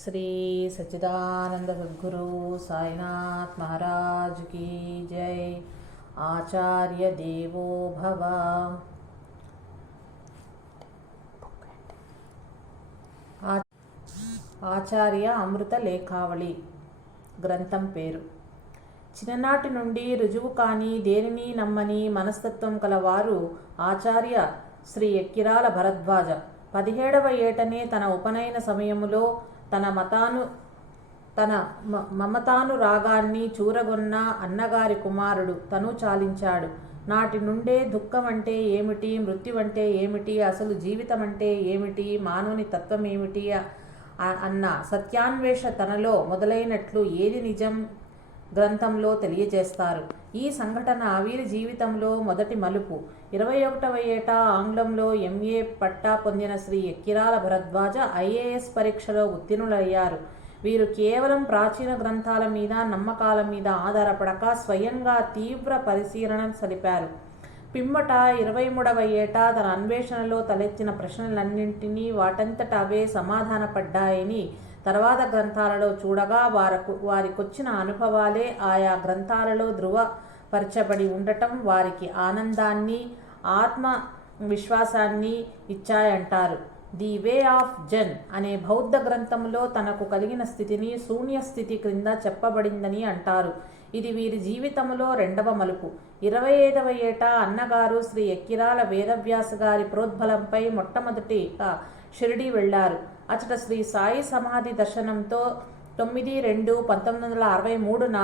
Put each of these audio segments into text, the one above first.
శ్రీ సచ్చిదానంద సద్గురు సాయినాథ్ మహారాజ్ की जय। ఆచార్య దేవో భవ। ఆచార్య అమృత లేఖావళి గ్రంథం పేరు. చిన్ననాటి నుండి రుజువు కాని దేనిని నమ్మని మనస్తత్వం కలవారు ఆచార్య శ్రీ ఎక్కిరాల భరద్వాజ. 17వ ఏటనే తన ఉపనయన సమయములో తన మమతానురాగాన్ని చూరగొన్న అన్నగారి కుమారుడు తను చాలించాడు. నాటి నుండే దుఃఖం అంటే ఏమిటి, మృత్యువంటే ఏమిటి, అసలు జీవితం అంటే ఏమిటి, మానవుని తత్వం ఏమిటి అన్న సత్యాన్వేష తనలో మొదలైనట్లు ఏది నిజం గ్రంథంలో తెలియజేస్తారు. ఈ సంఘటన వీరి జీవితంలో మొదటి మలుపు. 21వ ఏట ఆంగ్లంలో MA పట్టా పొందిన శ్రీ ఎక్కిరాల భరద్వాజ IAS పరీక్షలో ఉత్తీర్ణులయ్యారు. వీరు కేవలం ప్రాచీన గ్రంథాల మీద, నమ్మకాల మీద ఆధారపడక స్వయంగా తీవ్ర పరిశీలన సలిపారు. పిమ్మట 23వ ఏట తన అన్వేషణలో తలెత్తిన ప్రశ్నలన్నింటినీ వాటంతట అవే సమాధానపడ్డాయని తర్వాత గ్రంథాలలో చూడగా వారికొచ్చిన అనుభవాలే ఆయా గ్రంథాలలో ధృవపరచబడి ఉండటం వారికి ఆనందాన్ని, ఆత్మ విశ్వాసాన్ని ఇచ్చాయంటారు. ది వే ఆఫ్ జెన్ అనే బౌద్ధ గ్రంథంలో తనకు కలిగిన స్థితిని శూన్య స్థితి క్రింద చెప్పబడిందని అంటారు. ఇది వీరి జీవితంలో రెండవ మలుపు. 25వ ఏట అన్నగారు శ్రీ ఎక్కిరాల వేదవ్యాస గారి ప్రోద్బలంపై మొట్టమొదటిగా షిరిడీ వెళ్లారు. అచట శ్రీ సాయి సమాధి దర్శనంతో 9/2/1963న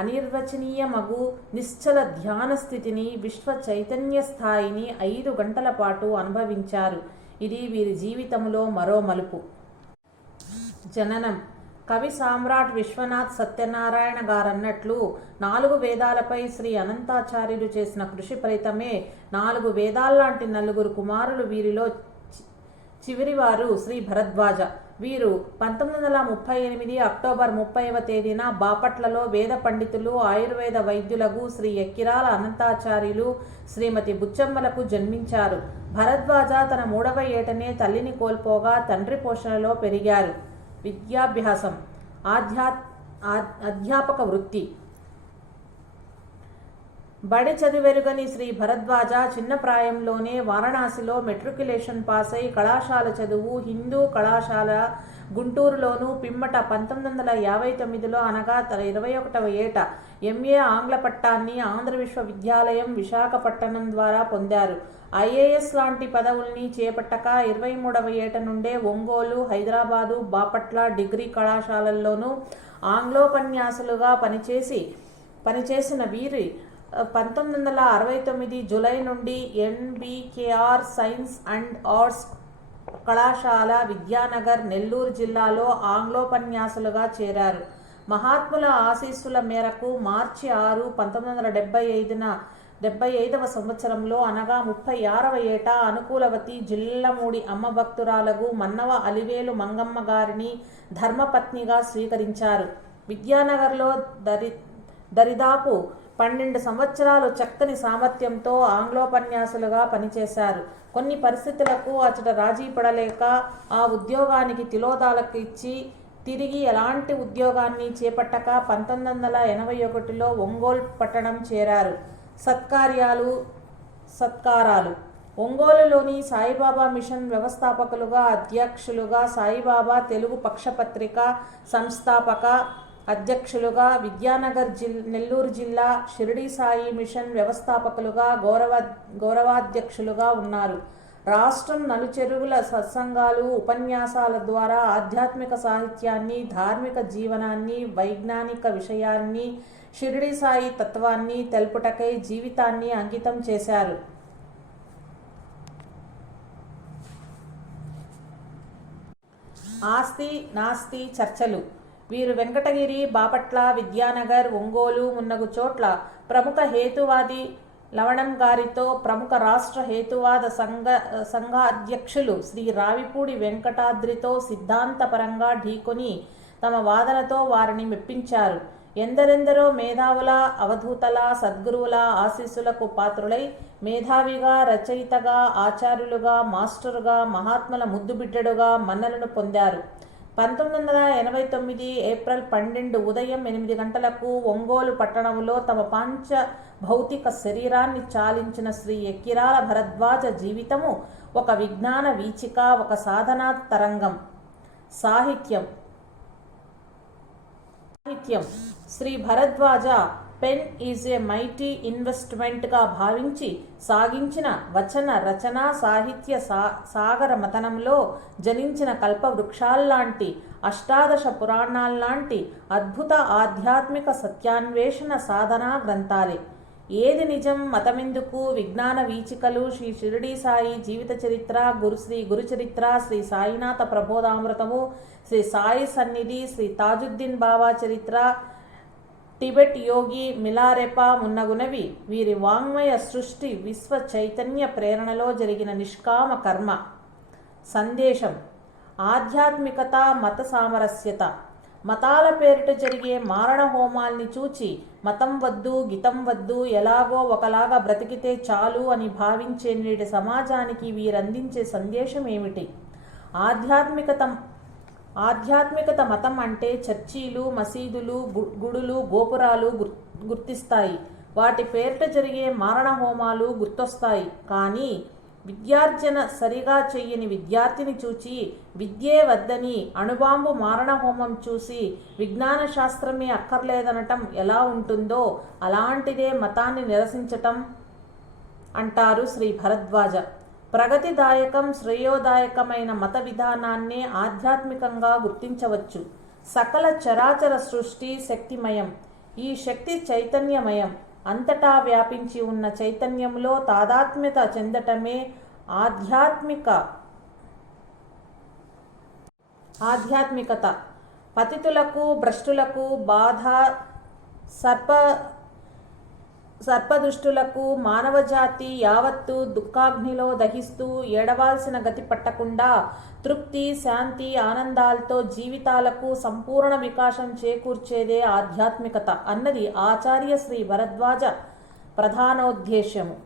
అనిర్వచనీయ మగు నిశ్చల ధ్యాన స్థితిని, విశ్వ చైతన్య స్థాయిని 5 గంటల పాటు అనుభవించారు. ఇది వీరి జీవితంలో మరో మలుపు. జననం. కవి సామ్రాట్ విశ్వనాథ్ సత్యనారాయణ గారన్నట్లు 4 వేదాలపై శ్రీ అనంతాచార్యులు చేసిన కృషి ఫలితమే 4 వేదాల్లాంటి 4 కుమారులు. వీరిలో చివరివారు శ్రీ భరద్వాజ. వీరు 1938 అక్టోబర్ 30వ తేదీన బాపట్లలో వేద పండితులు, ఆయుర్వేద వైద్యులకు శ్రీ ఎక్కిరాల అనంతాచార్యులు, శ్రీమతి బుచ్చమ్మలకు జన్మించారు. భరద్వాజ తన 3వ ఏటనే తల్లిని కోల్పోగా తండ్రి పోషణలో పెరిగారు. విద్యాభ్యాసం. అధ్యాపక వృత్తి. బడి చదివెరుగని శ్రీ భరద్వాజ చిన్న ప్రాయంలోనే వారణాసిలో మెట్రికులేషన్ పాస్ అయి కళాశాల చదువు హిందూ కళాశాల గుంటూరులోను, పిమ్మట 1959లో అనగా తన 21వ ఏట MA ఆంగ్ల పట్టాన్ని ఆంధ్ర విశ్వవిద్యాలయం విశాఖపట్టణం ద్వారా పొందారు. IAS లాంటి పదవుల్ని చేపట్టక 23వ ఏట నుండే ఒంగోలు, హైదరాబాదు, బాపట్ల డిగ్రీ కళాశాలల్లోనూ ఆంగ్లోపన్యాసులుగా పనిచేసిన వీరి 1969 జూలై నుండి NBKR సైన్స్ అండ్ ఆర్ట్స్ కళాశాల విద్యానగర్, నెల్లూరు జిల్లాలో ఆంగ్లోపన్యాసులుగా చేరారు. మహాత్ముల ఆశీస్సుల మేరకు మార్చి 6, 1975వ సంవత్సరంలో అనగా 36వ ఏట అనుకూలవతి జిల్లమూడి అమ్మ భక్తురాలకు మన్నవ అలివేలు మంగమ్మ గారిని ధర్మపత్నిగా స్వీకరించారు. విద్యానగర్లో దరిదాపు 12 సంవత్సరాలు చక్కని సామర్థ్యంతో ఆంగ్లోపన్యాసులుగా పనిచేశారు. కొన్ని పరిస్థితులకు అచట రాజీ పడలేక ఆ ఉద్యోగానికి తిలోదాలకు ఇచ్చి తిరిగి ఎలాంటి ఉద్యోగాన్ని చేపట్టక 1981లో ఒంగోలు పట్టణం చేరారు. సత్కారాలు. ఒంగోలులోని సాయిబాబా మిషన్ వ్యవస్థాపకులుగా, అధ్యక్షులుగా, సాయిబాబా తెలుగు పక్షపత్రిక సంస్థాపక అధ్యక్షులుగా, విద్యానగర్ నెల్లూరు జిల్లా షిరిడి సాయి మిషన్ వ్యవస్థాపకులుగా, గౌరవాధ్యక్షులుగా ఉన్నారు. రాష్ట్రం నలుచెరుగుల సత్సంగాలు, ఉపన్యాసాల ద్వారా ఆధ్యాత్మిక సాహిత్యాన్ని, ధార్మిక జీవనాన్ని, వైజ్ఞానిక విషయాన్ని, షిరిడి సాయి తత్వాన్ని తెలుపుటకై జీవితాన్ని అంకితం చేశారు. ఆస్తి నాస్తి చర్చలు. వీరు వెంకటగిరి, బాపట్ల, విద్యానగర్, ఒంగోలు మున్నగు చోట్ల ప్రముఖ హేతువాది లవణం గారితో, ప్రముఖ రాష్ట్ర హేతువాద సంఘాధ్యక్షులు శ్రీ రావిపూడి వెంకటాద్రితో సిద్ధాంతపరంగా ఢీకొని తమ వాదనతో వారిని మెప్పించారు. ఎందరెందరో మేధావుల, అవధూతల, సద్గురువుల ఆశీస్సులకు పాత్రులై మేధావిగా, రచయితగా, ఆచార్యులుగా, మాస్టరుగా, మహాత్ముల ముద్దుబిడ్డడుగా మన్ననలు పొందారు. 1989 ఏప్రిల్ 12 ఉదయం 8 గంటలకు ఒంగోలు పట్టణంలో తమ పంచ భౌతిక శరీరాన్ని చాలించిన శ్రీ ఎక్కిరాల భరద్వాజ జీవితము ఒక విజ్ఞాన వీచిక, ఒక సాధనా తరంగం. సాహిత్యం Shri Bharadwaja pen is a mighty ఇన్వెస్ట్మెంట్గా భావించి సాగించిన వచన రచనా సాహిత్య సాగర మతనంలో జనించిన కల్పవృక్షాల్లాంటి, అష్టాదశ పురాణాల్లాంటి అద్భుత ఆధ్యాత్మిక సత్యాన్వేషణ సాధనా గ్రంథాలే. ఏది నిజం, మతమెందుకు, విజ్ఞాన వీచికలు, శ్రీ షిరిడి సాయి జీవిత చరిత్ర, శ్రీ గురుచరిత్ర, శ్రీ సాయినాథ ప్రబోధామృతము, శ్రీ సాయి సన్నిధి, శ్రీ తాజుద్దీన్ బాబా చరిత్ర, టిబెట్ యోగి మిలారెపా మున్నగునవి వీరి వాంగ్మయ సృష్టి విశ్వ చైతన్య ప్రేరణలో జరిగిన నిష్కామ కర్మ. సందేశం: ఆధ్యాత్మికత, మత సామరస్యత. మతాల పేరిట జరిగే మారణ హోమాల్ని చూచి మతం వద్దు, గితం వద్దు, ఎలాగో ఒకలాగా బ్రతికితే చాలు అని భావించే నేటి సమాజానికి వీరందించే సందేశం ఏమిటి? ఆధ్యాత్మికత మతం అంటే చర్చీలు, మసీదులు, గుడులు, గోపురాలు గుర్తిస్తాయి. వాటి పేరిట జరిగే మారణ హోమాలు గుర్తొస్తాయి. కానీ విద్యార్జన సరిగా చెయ్యని విద్యార్థిని చూచి విద్యే వద్దని, అణుబాంబు మారణ హోమం చూసి విజ్ఞాన శాస్త్రమే అక్కర్లేదనటం ఎలా ఉంటుందో అలాంటిదే మతాన్ని నిరసించటం అంటారు శ్రీ భరద్వాజ. ప్రగతిదాయకం, శ్రేయోదాయకమైన మత విధానాన్నే ఆధ్యాత్మికంగా గుర్తించవచ్చు. సకల చరాచర సృష్టి శక్తిమయం. ఈ శక్తి చైతన్యమయం. అంతటా వ్యాపించి ఉన్న చైతన్యంలో తాదాత్మ్యత చెందటమే ఆధ్యాత్మికత. పతితులకు, భ్రష్టులకు, బాధ సర్పదుష్టులకు మానవజాతి యావత్తు దుఃఖాగ్నిలో దహిస్తూ ఏడవాల్సిన గతి పట్టకుండా తృప్తి, శాంతి, ఆనందాలతో జీవితాలకు సంపూర్ణ వికాసం చేకూర్చేదే ఆధ్యాత్మికత అన్నది ఆచార్య శ్రీ భరద్వాజ ప్రధానోద్దేశ్యము.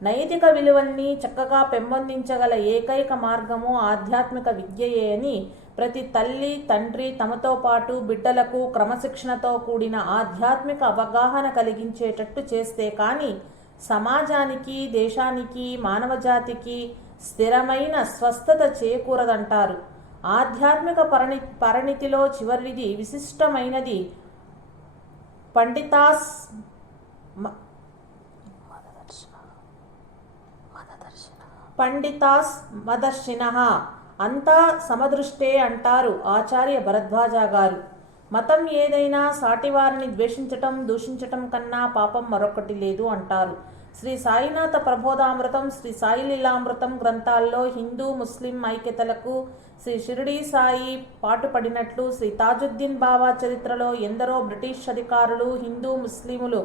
నైతిక విలువల్ని చక్కగా పెంపొందించగల ఏకైక మార్గము ఆధ్యాత్మిక విద్యయే అని ప్రతి తల్లి, తండ్రి తమతో పాటు బిడ్డలకు క్రమశిక్షణతో కూడిన ఆధ్యాత్మిక అవగాహన కలిగించేటట్టు చేస్తే కానీ సమాజానికి, దేశానికి, మానవజాతికి స్థిరమైన స్వస్థత చేకూరదంటారు. ఆధ్యాత్మిక పరిణితిలో చివరిది, విశిష్టమైనది పండితాస్ మదర్శినః. అంతా సమదృష్టే అంటారు ఆచార్య భరద్వాజ గారు. మతం ఏదైనా సాటివారిని ద్వేషించటం, దూషించటం కన్నా పాపం మరొకటి లేదు అంటారు. శ్రీ సాయినాథ ప్రబోధామృతం, శ్రీ సాయి లీలామృతం గ్రంథాల్లో హిందూ ముస్లిం ఐక్యతలకు శ్రీ షిరిడి సాయి పాటుపడినట్లు శ్రీ తాజుద్దీన్ బాబా చరిత్రలో ఎందరో బ్రిటిష్ అధికారులు హిందూ ముస్లిములు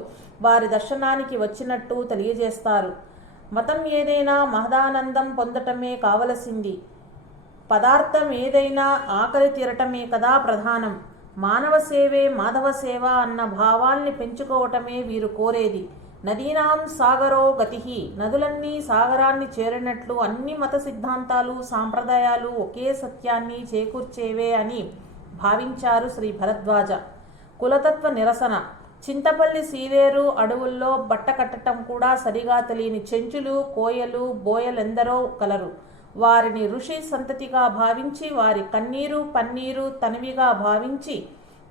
వారి దర్శనానికి వచ్చినట్టు తెలియజేస్తారు. మతం ఏదైనా మహదానందం పొందటమే కావలసింది. పదార్థం ఏదైనా ఆకలి తీరటమే కదా ప్రధానం. మానవ సేవే మాధవ సేవ అన్న భావాల్ని పెంచుకోవటమే వీరు కోరేది. నదీనాం సాగరో గతిహి. నదులన్నీ సాగరాన్ని చేరినట్లు అన్ని మత సిద్ధాంతాలు, సాంప్రదాయాలు ఒకే సత్యాన్ని చేకూర్చేవే అని భావించారు శ్రీ భరద్వాజ. కులతత్వ నిరసన. చింతపల్లి సీలేరు అడవుల్లో బట్ట కట్టడం కూడా సరిగా తెలియని చెంచులు, కోయలు, బోయలెందరో కలరు. వారిని ఋషి సంతతిగా భావించి, వారి కన్నీరు పన్నీరు తనివిగా భావించి,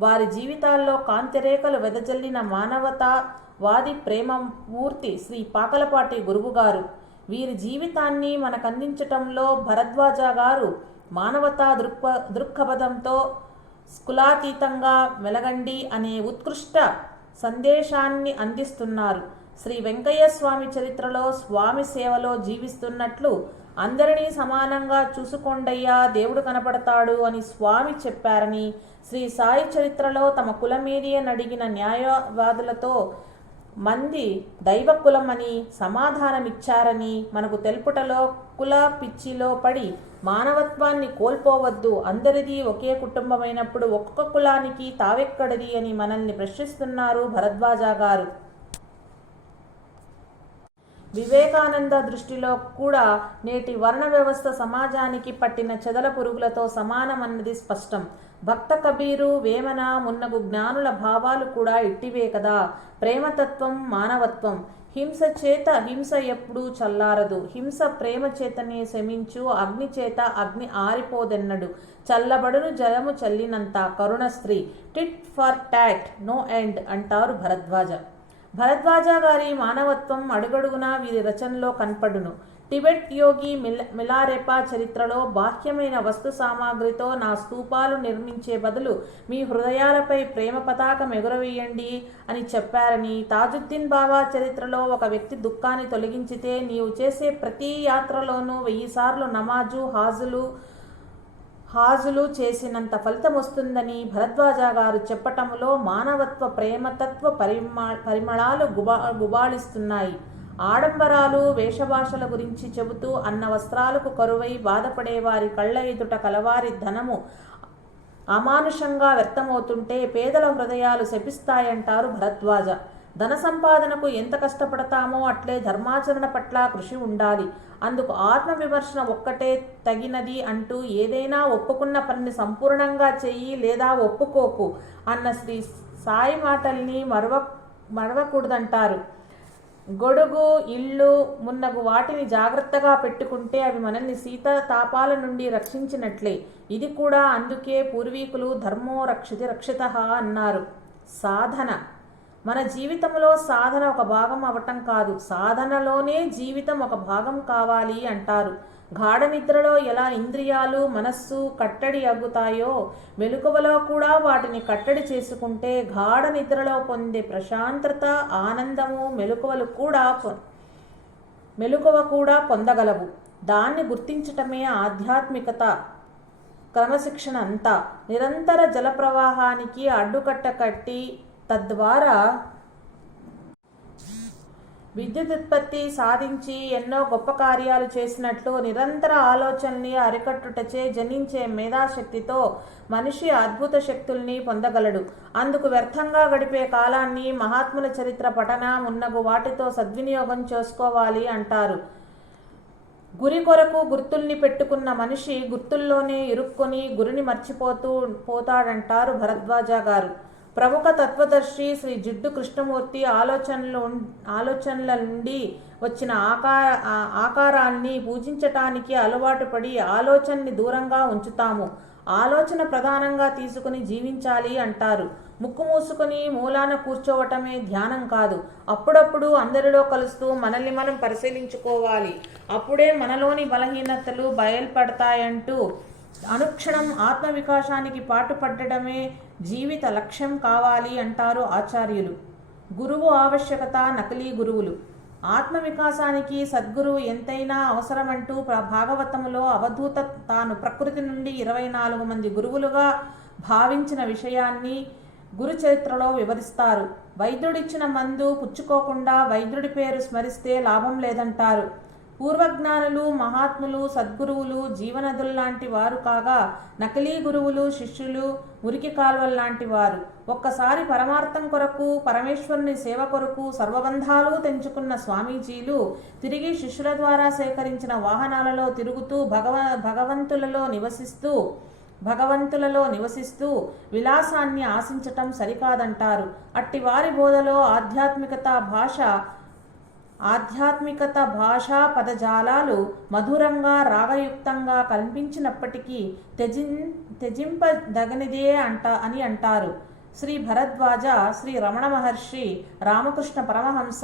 వారి జీవితాల్లో కాంతిరేఖలు వెదజల్లిన మానవతావాది ప్రేమమూర్తి శ్రీ పాకలపాటి గురువుగారు. వీరి జీవితాన్ని మనకందించటంలో భరద్వాజ గారు మానవతా దృక్పథంతో కులాతీతంగా మెలగండి అనే ఉత్కృష్ట సందేశాన్ని అందిస్తున్నారు. శ్రీ వెంకయ్య స్వామి చరిత్రలో స్వామి సేవలో జీవిస్తున్నట్లు అందరినీ సమానంగా చూసుకోండయ్యా, దేవుడు కనపడతాడు అని స్వామి చెప్పారని, శ్రీ సాయి చరిత్రలో తమ కులమేది అని అడిగిన న్యాయవాదులతో మంది దైవ కులమని సమాధానమిచ్చారని మనకు తెలుపుటలో కుల పిచ్చిలో పడి మానవత్వాన్ని కోల్పోవద్దు, అందరిది ఒకే కుటుంబమైనప్పుడు ఒక్కొక్క కులానికి తావెక్కడిది అని మనల్ని ప్రశ్నిస్తున్నారు భరద్వాజ గారు. వివేకానంద దృష్టిలో కూడా నేటి వర్ణ వ్యవస్థ సమాజానికి పట్టిన చెదల పురుగులతో సమానమన్నది స్పష్టం. భక్త కబీరు, వేమన మున్నగు జ్ఞానుల భావాలు కూడా ఇట్టివే కదా. ప్రేమతత్వం, మానవత్వం. హింస చేత హింస ఎప్పుడూ చల్లారదు. హింస ప్రేమ చేతనే శమించు. అగ్ని చేత అగ్ని ఆరిపోదెన్నడు. చల్లబడును జలము చల్లినంత. కరుణ స్త్రీ. Tit for tat, no end అంటారు భరద్వాజ. భరద్వాజ గారి మానవత్వం అడుగడుగునా వీరి రచనలో కనపడును. టిబెట్ యోగి మిలారెపా చరిత్రలో బాహ్యమైన వస్తు సామాగ్రితో నా స్తూపాలు నిర్మించే బదులు మీ హృదయాలపై ప్రేమ పతాకం ఎగురవేయండి అని చెప్పారని, తాజుద్దీన్ బాబా చరిత్రలో ఒక వ్యక్తి దుఃఖాన్ని తొలగించితే నీవు చేసే ప్రతి యాత్రలోనూ 1000 సార్లు నమాజు, హాజులు చేసినంత ఫలితం వస్తుందని భరద్వాజ గారు చెప్పటంలో మానవత్వ, ప్రేమతత్వ పరిమళాలు గుబాళిస్తున్నాయి. ఆడంబరాలు, వేషభాషల గురించి చెబుతూ అన్న వస్త్రాలకు కరువై బాధపడే వారి కళ్ళ ఎదుట కలవారి ధనము అమానుషంగా వ్యర్థమవుతుంటే పేదల హృదయాలు శపిస్తాయంటారు భరద్వాజ. ధన సంపాదనకు ఎంత కష్టపడతామో అట్లే ధర్మాచరణ పట్ల కృషి ఉండాలి. అందుకు ఆత్మవిమర్శన ఒక్కటే తగినది అంటూ ఏదైనా ఒప్పుకున్న పనిని సంపూర్ణంగా చెయ్యి లేదా ఒప్పుకోకు అన్న శ్రీ సాయి మాటల్ని మరవకూడదంటారు. గొడుగు, ఇల్లు మున్నగు వాటిని జాగ్రత్తగా పెట్టుకుంటే అవి మనల్ని శీతతాపాల నుండి రక్షించినట్లే. ఇది కూడా అందుకే పూర్వీకులు ధర్మో రక్షితి రక్షితః అన్నారు. సాధన. మన జీవితంలో సాధన ఒక భాగం అవటం కాదు, సాధనలోనే జీవితం ఒక భాగం కావాలి అంటారు. గాఢ నిద్రలో ఎలా ఇంద్రియాలు, మనస్సు కట్టడి అగుతాయో మెలకువలో కూడా వాటిని కట్టడి చేసుకుంటే గాఢ నిద్రలో పొందే ప్రశాంతత, ఆనందము మెలకువ కూడా పొందగలవు. దాన్ని గుర్తించటమే ఆధ్యాత్మికత, క్రమశిక్షణ అంతా. నిరంతర జల ప్రవాహానికి అడ్డుకట్ట కట్టి తద్వారా విద్యుత్ ఉత్పత్తి సాధించి ఎన్నో గొప్ప కార్యాలు చేసినట్లు నిరంతర ఆలోచనల్ని అరికట్టుటచే జనించే మేధాశక్తితో మనిషి అద్భుత శక్తుల్ని పొందగలడు. అందుకు వ్యర్థంగా గడిపే కాలాన్ని మహాత్ముల చరిత్ర పఠన మున్నగు వాటితో సద్వినియోగం చేసుకోవాలి అంటారు. గురి కొరకు గుర్తుల్ని పెట్టుకున్న మనిషి గుర్తుల్లోనే ఇరుక్కొని గురిని పోతాడంటారు భరద్వాజ గారు. ప్రముఖ తత్వదర్శి శ్రీ జిడ్డు కృష్ణమూర్తి ఆలోచనల నుండి వచ్చిన ఆకారాన్ని పూజించటానికి అలవాటు పడి ఆలోచనని దూరంగా ఉంచుతాము. ఆలోచన ప్రధానంగా తీసుకుని జీవించాలి అంటారు. ముక్కు మూసుకొని మూలాన కూర్చోవటమే ధ్యానం కాదు. అప్పుడప్పుడు అందరిలో కలుస్తూ మనల్ని మనం పరిశీలించుకోవాలి. అప్పుడే మనలోని బలహీనతలు బయలుపడతాయంటూ అనుక్షణం ఆత్మవికాసానికి పాటుపడటమే జీవిత లక్ష్యం కావాలి అంటారు ఆచార్యులు. గురువు ఆవశ్యకత, నకిలీ గురువులు. ఆత్మవికాసానికి సద్గురువు ఎంతైనా అవసరమంటూ భాగవతంలో అవధూత తాను ప్రకృతి నుండి 24 మంది గురువులుగా భావించిన విషయాన్ని గురు చరిత్రలో వివరిస్తారు. వైద్యుడిచ్చిన మందు పుచ్చుకోకుండా వైద్యుడి పేరు స్మరిస్తే లాభం లేదంటారు. పూర్వజ్ఞానులు, మహాత్ములు, సద్గురువులు జీవనదుల్లాంటి వారు కాగా నకిలీ గురువులు, శిష్యులు మురికి కాల్వల్లాంటి వారు. ఒక్కసారి పరమార్థం కొరకు, పరమేశ్వరుని సేవ కొరకు సర్వబంధాలు తెంచుకున్న స్వామీజీలు తిరిగి శిష్యుల ద్వారా సేకరించిన వాహనాలలో తిరుగుతూ భగవంతులలో నివసిస్తూ విలాసాన్ని ఆశించటం సరికాదంటారు. అట్టివారి బోధలో ఆధ్యాత్మికత భాషా పదజాలాలు మధురంగా, రాగయుక్తంగా కనిపించినప్పటికీ త్యజింపదగనిదే అని అంటారు. శ్రీ భరద్వాజ, శ్రీ రమణ మహర్షి, రామకృష్ణ పరమహంస,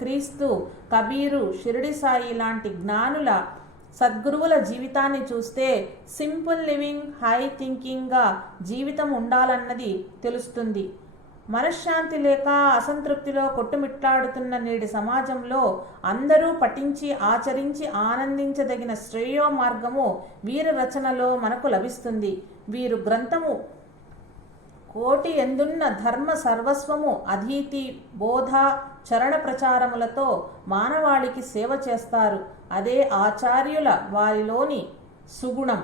క్రీస్తు, కబీరు, షిరిడి సాయి లాంటి జ్ఞానుల, సద్గురువుల జీవితాన్ని చూస్తే సింపుల్ లివింగ్, హై థింకింగ్గా జీవితం ఉండాలన్నది తెలుస్తుంది. మనశ్శాంతి లేక అసంతృప్తిలో కొట్టుమిట్టాడుతున్న నేటి సమాజంలో అందరూ పఠించి ఆచరించి ఆనందించదగిన శ్రేయో మార్గము వీరి రచనలో మనకు లభిస్తుంది. వీరు గ్రంథము కోటి ఎందున్న ధర్మ సర్వస్వము అధీతి, బోధ, చరణ ప్రచారములతో మానవాళికి సేవ చేస్తారు. అదే ఆచార్యుల వారిలోని సుగుణం.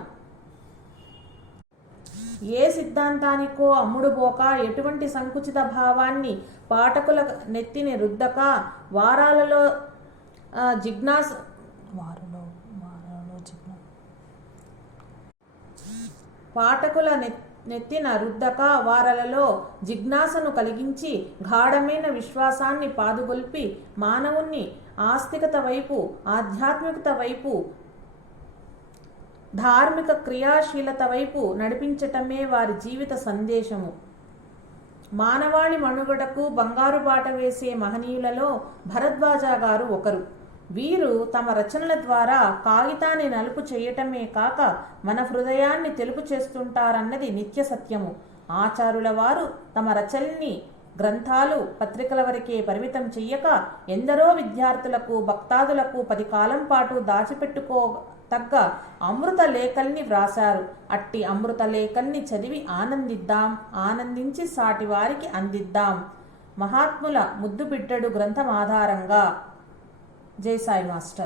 ఏ సిద్ధాంతానికో అమ్ముడుపోక, ఎటువంటి సంకుచిత భావాన్ని పాఠకుల నెత్తిని రుద్దక, జిజ్ఞాస పాఠకుల నెత్తిన రుద్దక వారలలో జిజ్ఞాసను కలిగించి గాఢమైన విశ్వాసాన్ని పాదుగొల్పి మానవుణ్ణి ఆస్తికత వైపు, ఆధ్యాత్మికత వైపు, ధార్మిక క్రియాశీలత వైపు నడిపించటమే వారి జీవిత సందేశము. మానవాళి మనుగడకు బంగారు బాట వేసే మహనీయులలో భరద్వాజ గారు ఒకరు. వీరు తమ రచనల ద్వారా కాగితాన్ని నలుపు చేయటమే కాక మన హృదయాన్ని తెలుపు చేస్తుంటారన్నది నిత్య సత్యము. ఆచారుల వారు తమ రచనల్ని గ్రంథాలు, పత్రికల వరకే పరిమితం చెయ్యక ఎందరో విద్యార్థులకు, భక్తాదులకు 10 కాలం పాటు దాచిపెట్టుకోతగ్గ అమృత లేఖల్ని వ్రాశారు. అట్టి అమృత లేఖల్ని చదివి ఆనందిద్దాం, ఆనందించి సాటి వారికి అందిద్దాం. మహాత్ముల ముద్దు బిడ్డడు గ్రంథం ఆధారంగా. జై సాయి మాస్టర్.